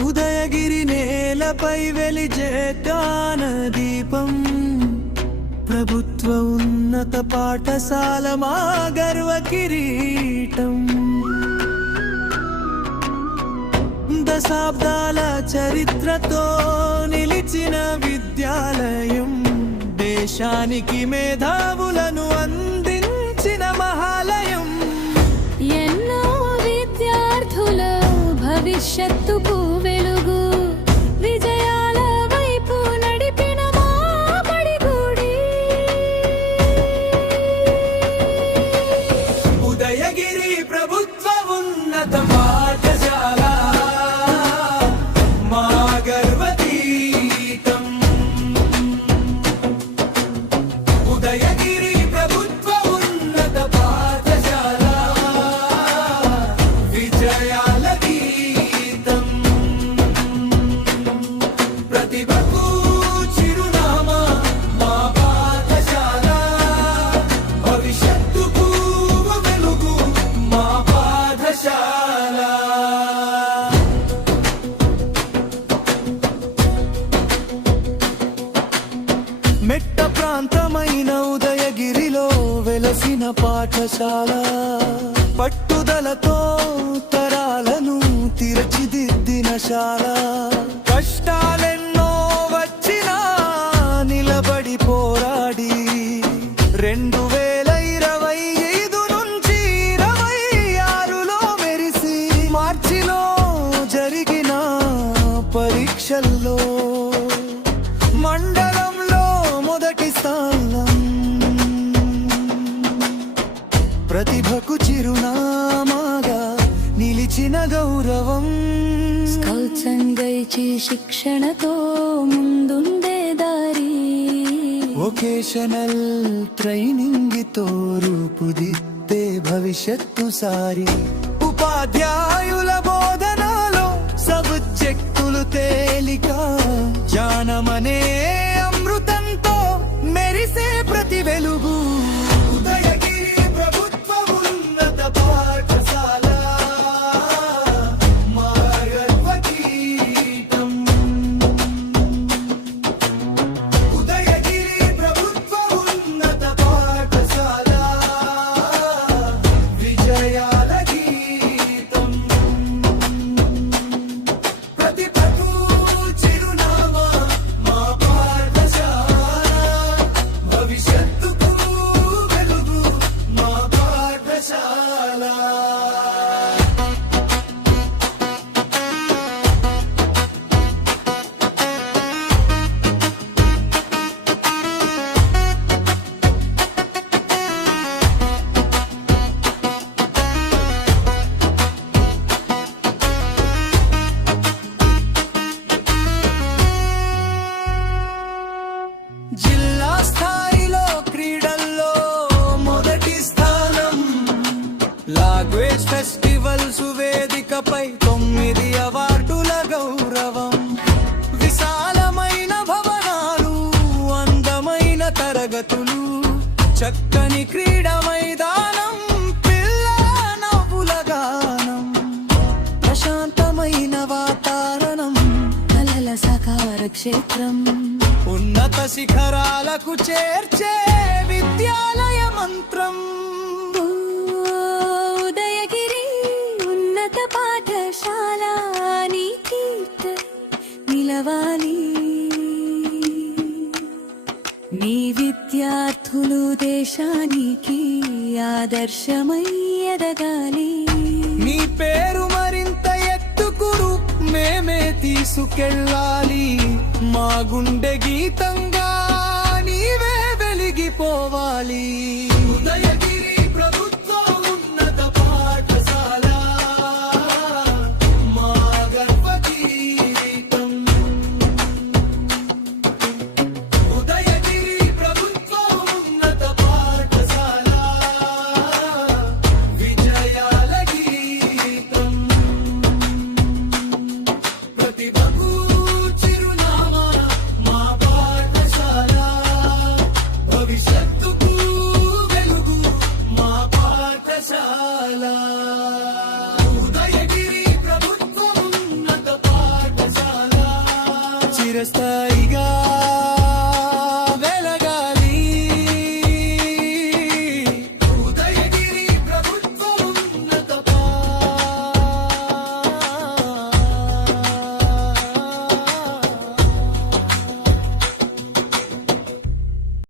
ఉదయగిరి నేలపై వెలిజే జ్ఞాన దీపం, ప్రభుత్వ ఉన్నత పాఠశాల మా గర్వ కిరీటం. దశాబ్దాల చరిత్రతో నిలిచిన విద్యాలయం, దేశానికి మేధావులను అందించిన మహాలయం. ఎన్నో విద్యార్థుల భవిష్యత్తుకు వెలుగు, విజయాల వైపు నడిపిన మా బడిగుడి. ఉదయగిరి ప్రభుత్వ ఉన్నత పాఠశాల మా గర్వతీతం. ఉదయగిరి ప్రభుత్వ ఉన్నత పాఠశాల విజయాల గీతం. ప్రతిభకు చిరునామా మా పాఠశాల, భవిష్యత్తుకు వెలుగు మా పాఠశాల. మెట్ట ప్రాంతమైన ఉదయగిరిలో వెలసిన పాఠశాల, పట్టుదలతో తరాలను తీర్చిదిద్దిన శాల. కష్టాలెన్నో వచ్చినా నిలబడి పోరాడి 2025 నుంచి 26లో మెరిసి, మార్చిలో జరిగిన పరీక్షల్లో మండలంలో మొదటి స్థానం. ప్రతిభకు చిరునామాగా నిలిచిన గౌరవం. స్కౌట్స్ అండ్ గైడ్స్ శిక్షణతో ముందుండే దారి, వొకేషనల్ ట్రైనింగ్ తో రూపుదిద్దే భవిష్యత్తు సారి. ఉపాధ్యాయుల బోధనలో సబ్జెక్టులు తేలిక, జ్ఞానమనే అమృతంతో మెరిసే ప్రతి వెలుగు. ఉదయగిరి ప్రభుత్వ ఉన్నత పాఠశాల మా గర్వ కిరీటం. ఉదయగిరి ప్రభుత్వ ఉన్నత పాఠశాల విజయాల గీతం. ప్రతిభకు చిరునామా మా పాఠశాల, భవిష్యత్తుకు వెలుగు మా పాఠశాల. జిల్లా స్థాయిలో క్రీడల్లో మొదటి స్థానం, లాంగ్వేజ్ ఫెస్టివల్స్ వేదికపై 9 అవార్డుల గౌరవం. విశాలమైన భవనాలు, అందమైన తరగతులు, చక్కని క్రీడా మైదానం, పిల్లల నవ్వుల గానం. ప్రశాంతమైన వాతావరణం, కలల సాకార క్షేత్రం. ఉన్నత శిఖరాలకు చేర్చే విద్యాలయ మంత్రం. ఉదయగిరి ఉన్నత పాఠశాల నీ కీర్త నిలవాలి. నీ విద్యార్థులు దేశానికి ఆదర్శమై ఎదగాలి. నీ పేరు మరింత ఎత్తుకురు మేమే తీసుకెళ్ళాలి. మా గుండె గీతంగా నీవే వెలిగిపోవాలి. ఉదయగిరి ప్రభుత్వ ఉన్నత పాఠశాల మా గర్వ కిరీటం. ఉదయగిరి ప్రభుత్వ ఉన్నత పాఠశాల విజయాల గీతం. ప్రతిభకు చిరునామా మా చిరస్థాయి